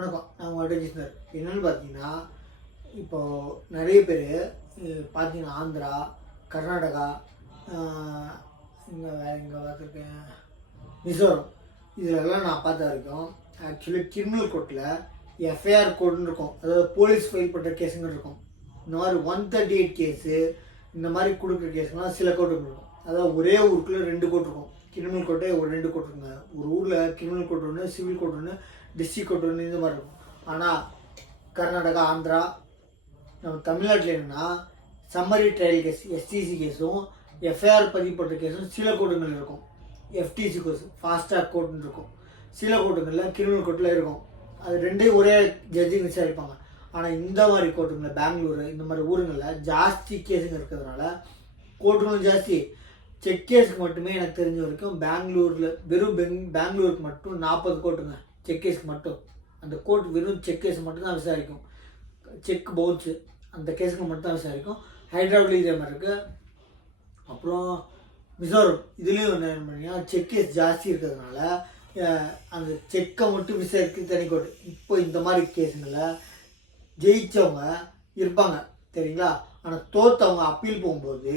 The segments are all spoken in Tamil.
வணக்கம். நான் உங்கள்கிட்ட பேசுகிறேன். என்னென்னு பார்த்தீங்கன்னா, இப்போது நிறைய பேர் பார்த்தீங்கன்னா ஆந்திரா, கர்நாடகா, இங்கே பார்த்துருக்கேன், மிசோரம், இதிலெல்லாம் நான் பார்த்த வரைக்கும் ஆக்சுவலி கிரிமினல் கோர்ட்டில் எஃப்ஐஆர் கோடுன்னு இருக்கும். அதாவது போலீஸ் ஃபைல் பண்ணுற கேஸுங்க இருக்கும். இந்த மாதிரி 138 கேஸு இந்த மாதிரி கொடுக்குற கேஸுங்கெலாம் சில கோர்ட்டுங்க இருக்கும். அதாவது ஒரே ஊருக்குள்ளே 2 கோர்ட் இருக்கும். கிரிமினல் கோர்ட்டே ஒரு 2 கோர்ட் இருக்குங்க. ஒரு ஊரில் கிரிமினல் கோர்ட் ஒன்று, சிவில் கோர்ட் ஒன்று, டிஸ்ட்ரிக்ட் கோர்ட் ஒன்று, இந்த மாதிரி இருக்கும். ஆனால் கர்நாடகா, ஆந்திரா, நம்ம தமிழ்நாட்டில் என்னென்னா சம்மரி ட்ரையல் கேஸ் எஸ்டிசி கேஸும் எஃப்ஐஆர் பதிவு பண்ணுற கேஸும் சில கோர்ட்டுங்கள் இருக்கும். எஃப்டிசி கேஸ் ஃபாஸ்ட் ட்ராக் கோர்ட்டுன்னு இருக்கும். சில கோர்ட்டுங்களில் கிரிமினல் கோர்ட்டில் இருக்கும். அது ரெண்டையும் ஒரே ஜட்ஜிங் விசாரிப்பாங்க. ஆனால் இந்த மாதிரி கோர்ட்டுங்களில் பெங்களூரு இந்த மாதிரி ஊருங்களில் ஜாஸ்தி கேஸுங்க இருக்கிறதுனால கோர்ட்டுகளும் ஜாஸ்தி. செக் கேஸுக்கு மட்டுமே எனக்கு தெரிஞ்ச வரைக்கும் பெங்களூரில் வெறும் பெங்களூருக்கு மட்டும் 40 கோர்ட்டுங்க. செக் கேஸுக்கு மட்டும் அந்த கோர்ட் வெறும் செக் கேஸ் மட்டும்தான் விசாரிக்கும். செக் பவுன்ஸு அந்த கேஸுக்கு மட்டும் தான் விசாரிக்கும். ஹைதராபாத்லேயும் இதே மாதிரி இருக்குது. அப்புறம் மிசோரம் இதுலேயும் என்ன பண்ணிங்கன்னா செக் கேஸ் ஜாஸ்தி இருக்கிறதுனால அந்த செக்கை மட்டும் விசாரிக்க தனி கோர்ட்டு. இப்போ இந்த மாதிரி கேஸுங்களில் ஜெயித்தவங்க இருப்பாங்க தெரியுங்களா. ஆனால் தோற்றவங்க அப்பீல் போகும்போது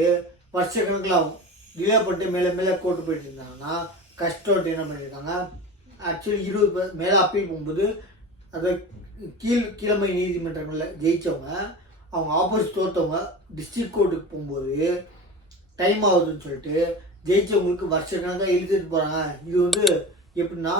வருஷக்கணக்கில் ஆகும். டிலே பண்ணிட்டு மேலே மேலே கோர்ட்டு போயிட்டு இருந்தாங்கன்னா கஷ்டப்பட்டு என்ன பண்ணியிருக்காங்க, ஆக்சுவலி 20 மேலே அப்பீல் போகும்போது அதை கீழமை நீதிமன்றங்களில் ஜெயித்தவங்க அவங்க ஆப்போசிட் தோற்றவங்க டிஸ்ட்ரிக்ட் கோர்ட்டுக்கு போகும்போது டைம் ஆகுதுன்னு சொல்லிட்டு ஜெயித்தவங்களுக்கு வருஷக்கணக்காக எழுதிட்டு போகிறாங்க. இது எப்படின்னா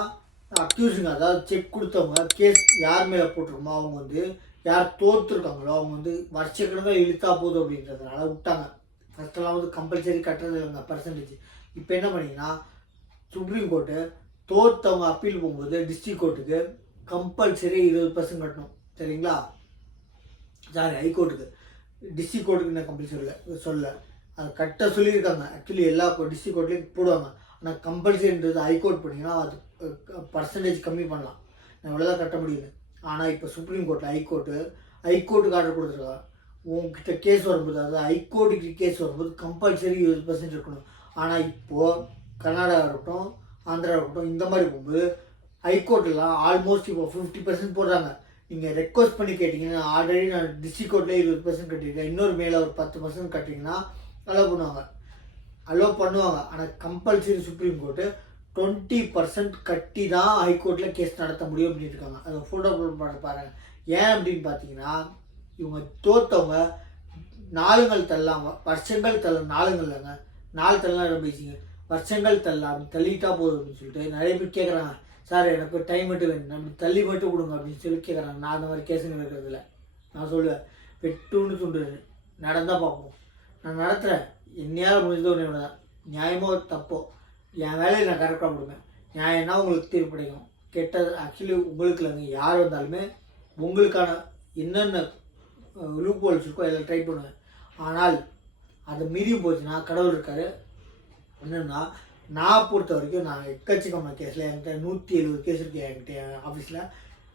அக்யூஸுங்க, அதாவது செக் கொடுத்தவங்க கேஸ் யார் மேலே போட்டிருக்கோமோ அவங்க யார் தோற்றுருக்காங்களோ அவங்க வருஷக்கணக்காக இழுத்தா போதும் அப்படின்றதுனால விட்டாங்க. ஃபஸ்ட்டெல்லாம் கம்பல்சரி கட்டுறது இல்லைங்க பர்சன்டேஜ். இப்போ என்ன பண்ணிங்கன்னா சுப்ரீம் கோர்ட்டு தோற்றவங்க அப்பீல் போகும்போது டிஸ்ட்ரிக்ட் கோர்ட்டுக்கு கம்பல்சரி 20% கட்டணும் சரிங்களா. சாரி, ஹைகோர்ட்டுக்கு. டிஸ்ட்ரிக்ட் கோர்ட்டுக்கு நான் கம்பல்சரி சொல்ல அது கட்ட சொல்லியிருக்காங்க. ஆக்சுவலி எல்லா டிஸ்ட்ரிக்ட் கோர்ட்லேயும் போடுவாங்க. ஆனால் கம்பல்சரின்றது ஹைகோர்ட் பண்ணிங்கன்னா அது பர்சன்டேஜ் கம்மி பண்ணலாம். நான் இவ்வளோதான் கட்ட முடியுது. ஆனால் இப்போ சுப்ரீம் கோர்ட்டில் ஹைகோர்ட்டுக்கு ஆர்டர் கொடுத்துருக்காங்க. உங்ககிட்ட கேஸ் வரும்போது அதாவது ஹைகோர்ட்டுக்கு கேஸ் வரும்போது கம்பல்சரி 20% இருக்கணும். ஆனால் இப்போது கர்நாடகா இருக்கட்டும், ஆந்திரா இருக்கட்டும், இந்த மாதிரி போகும்போது ஹைகோர்ட்டெலாம் ஆல்மோஸ்ட் இப்போ 50% போடுறாங்க. நீங்கள் ரெக்வஸ்ட் பண்ணி கேட்டிங்கன்னா ஆல்ரெடி நான் டிஸ்ட்ரிக்ட் கோர்ட்டில் 20% கட்டியிருக்கேன், இன்னொரு மேலே ஒரு 10% கட்டிங்கன்னா அலோவ் பண்ணுவாங்க. ஆனால் கம்பல்சரி சுப்ரீம் கோர்ட்டு 20% கட்டி தான் ஹைகோர்ட்டில் கேஸ் நடத்த முடியும் அப்படின்னு இருக்காங்க. அதை ஃபோட்டோ பாருங்கள். ஏன் அப்படின்னு பார்த்தீங்கன்னா இவங்க தோற்றவங்க நாளுங்கள் தள்ளாம வருஷங்கள் நாளுங்கள் இல்லைங்க, நாள் தள்ளலாம் ரொம்ப ஈஸிங்க. வருஷங்கள் தள்ளிட்டா போதும் அப்படின்னு சொல்லிட்டு நிறைய பேர் கேட்குறாங்க. சார் எனக்கு டைம் மட்டும் வேணும், நம்ம தள்ளி மட்டும் கொடுங்க அப்படின்னு சொல்லி கேட்குறாங்க. நான் அந்த மாதிரி கேஸுங்க இருக்கிறதில்ல. நான் சொல்லுவேன் வெட்டுன்னு துண்டு நடந்தால் பார்ப்போம். நான் நடத்துகிறேன், என்னையால் முடிஞ்சதோ ஒன்று தான். நியாயமோ தப்போ என் வேலையை நான் கரெக்டாக கொடுப்பேன். நியாயம்னா உங்களுக்கு தீர்ப்பு கிடைக்கும். கெட்டது ஆக்சுவலி உங்களுக்கு இல்லைங்க, யார் வந்தாலுமே உங்களுக்கான என்னென்ன லூப் ஹோல்ஸ் இருக்கோ அதில் ட்ரை பண்ணுவேன். ஆனால் அதை மீறியும் போச்சுன்னா கடவுள் இருக்கார். என்னென்னா நான் பொறுத்த வரைக்கும் நான் எக்கச்சக்கமான கேஸில் என்கிட்ட 170 கேஸ் இருக்குது என்கிட்ட ஆஃபீஸில்.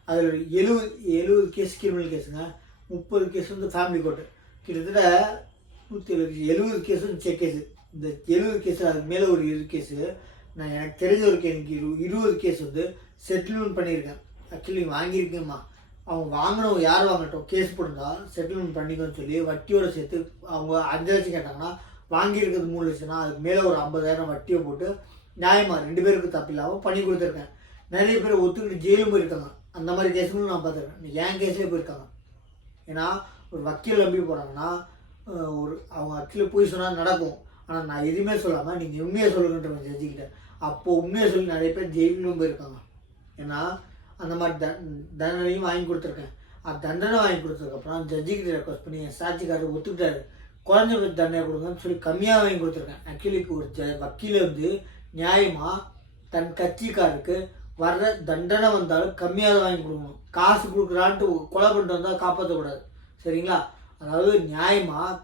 அதில் 70 கேஸ் கிரிமினல் கேஸுங்க, 30 கேஸ் ஃபேமிலி கோர்ட்டு, கிட்டத்தட்ட 170 கேஸ் செக் கேஸு. இந்த 70 கேஸு அதுக்கு மேலே ஒரு 20 கேஸு நான் எனக்கு தெரிஞ்ச வரைக்கும் எனக்கு 20 கேஸ் செட்டில்மெண்ட் பண்ணியிருக்கேன். ஆக்சுவலி வாங்கியிருக்கேம்மா, அவங்க வாங்கினவங்க யார் வாங்கட்டும் கேஸ் போட்டிருந்தா செட்டில்மெண்ட் பண்ணிக்கோன்னு சொல்லி வட்டியோடு சேர்த்து அவங்க 5 லட்சம் கேட்டாங்கன்னா வாங்கியிருக்கிறது 3 லட்சம்னா அதுக்கு மேலே ஒரு 50,000 வட்டியை போட்டு நியாயமாக 2 பேருக்கு தப்பு இல்லாமல் பண்ணி கொடுத்துருக்கேன். நிறைய பேர் ஒத்துக்கிட்டு ஜெயிலும் போயிருக்காங்க. அந்த மாதிரி கேஸுங்களும் நான் பார்த்துருக்கேன். என் கேஸ்லேயே போயிருக்காங்க. ஏன்னா ஒரு வக்கீல் நம்பி போகிறாங்கன்னா அவங்க ஆக்சுவலி போய் சொன்னால் நடக்கும். ஆனால் நான் எதுவுமே சொல்லாமல் நீங்கள் உண்மையை சொல்லுங்கன்ற ஜட்ஜிக்கிட்ட. அப்போது உண்மையை சொல்லி நிறைய பேர் ஜெயிலும் போயிருக்காங்க. ஏன்னா அந்த மாதிரி தண்டனையும் வாங்கி கொடுத்துருக்கேன். தண்டனை வாங்கி கொடுத்ததுக்கப்புறம் ஜட்ஜிக்கிட்ட ரெக்வஸ்ட் பண்ணி என் சாட்சிக்காரர் ஒத்துக்கிட்டாரு, குறைஞ்ச தண்டனை கொடுங்கன்னு சொல்லி கம்மியாக வாங்கி கொடுத்துருக்கேன். ஆக்சுவலி ஒரு வக்கீல் நியாயமாக தன் கட்சிக்காருக்கு வர்ற தண்டனை வந்தாலும் கம்மியாக வாங்கி கொடுக்கணும். காசு கொடுக்குறான்ட்டு கொலை பண்ணிட்டு வந்தால் காப்பாற்றக்கூடாது சரிங்களா. அதாவது நியாயமாக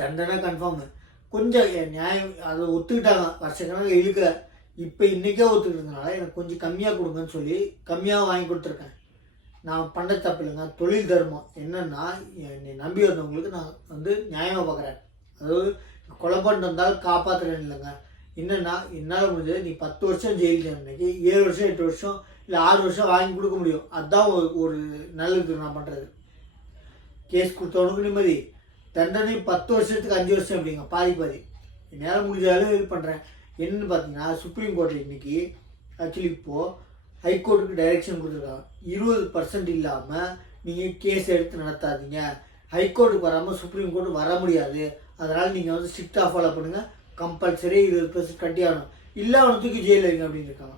தண்டனை கன்ஃபார்மு கொஞ்சம் நியாயம் அதை ஒத்துக்கிட்டாங்க. வருஷக்கணக்கில் இழுக்கல. இப்போ இன்றைக்கே ஒத்துக்கிட்டதுனால எனக்கு கொஞ்சம் கம்மியாக கொடுங்கன்னு சொல்லி கம்மியாக வாங்கி கொடுத்துருக்கேன். நான் பண்ண தப்பு இல்லைங்க, தொழில் தர்மம். என்னென்னா என்னை நம்பி வந்தவங்களுக்கு நான் நியாயமாக பார்க்குறேன். அதாவது கொலை பண்ணிட்டு வந்தாலும் காப்பாற்றுறேன் இல்லைங்க. என்னென்னா என்னால் முடிஞ்சது நீ 10 வருஷம் ஜெயில் தண்டனைக்கு 7 வருஷம் 8 வருஷம் இல்லை 6 வருஷம் வாங்கி கொடுக்க முடியும். அதுதான் ஒரு நல்லது நான் பண்ணுறது. கேஸ் கொடுத்தவனுக்கு நிம்மதி, தண்டனை 10 வருஷத்துக்கு 5 வருஷம் அப்படிங்க, பாதி பாதி. என்னால் முடிஞ்ச அளவு இது பண்ணுறேன். என்னன்னு பார்த்தீங்கன்னா, சுப்ரீம் கோர்ட்டில் இன்றைக்கி ஆக்சுவலி இப்போது ஹைகோர்ட்டுக்கு டைரெக்ஷன் கொடுத்துருக்காங்க. 20% இல்லாமல் நீங்கள் கேஸ் எடுத்து நடத்தாதீங்க. ஹைகோர்ட்டுக்கு வராமல் சுப்ரீம் கோர்ட்டு வர முடியாது. அதனால் நீங்கள் வந்து ஸ்ட்ரிக்டாக ஃபாலோ பண்ணுங்கள். கம்பல்சரி 20% கட்டி ஆகணும். இல்லை அவனை தூக்கி ஜெயிலில் வைங்க அப்படின்னு இருக்காங்க.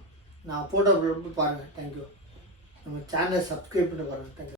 நான் ஃபோட்டோ பாருங்கள். தேங்க்யூ. நம்ம சேனலை சப்ஸ்கிரைப் பண்ணி பாருங்கள். தேங்க்யூ.